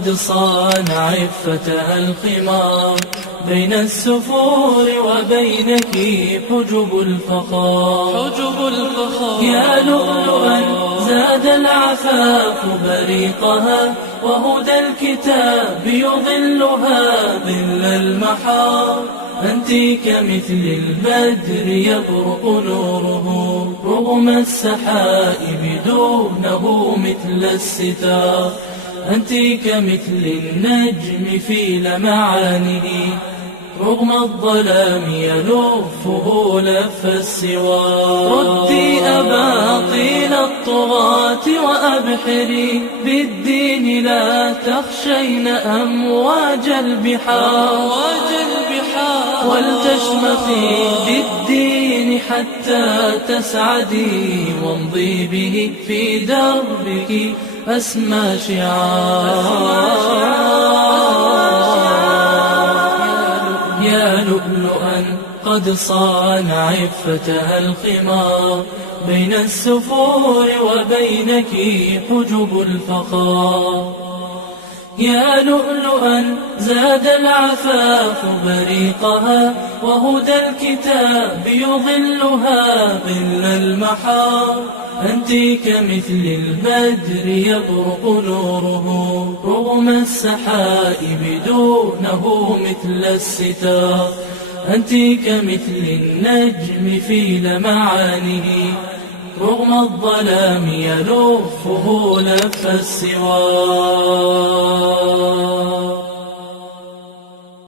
قد صان عفتها الخمار، بين السفور وبينك حجب الفخار. يا لؤلؤا زاد العفاف بريقها، وهدى الكتاب يظلها ظل المحار. أنت كمثل البدر يبرق نوره رغم السحائب دونه مثل الستار. أنت كمثل النجم في لمعانه رغم الظلام يلفه لف السوار. ردي أباطيل الطغاة وأبحري بالدين، لا تخشين أمواج البحار. ولتشمخي بالدين حتى تسعدي، وامضي به في دربك أسمى شعار. يا لؤلؤا قد صان عفتها الخمار، بين السفور وبينك حجب الفخار. يا لؤلؤا زاد العفاف بريقها، وهدى الكتاب يظلها ظل المحار. أنت كمثل البدر يبرق نوره رغم السحائب دونه مثل الستار. أنت كمثل النجم في لمعانه رغم الظلام يلفه لف السوار.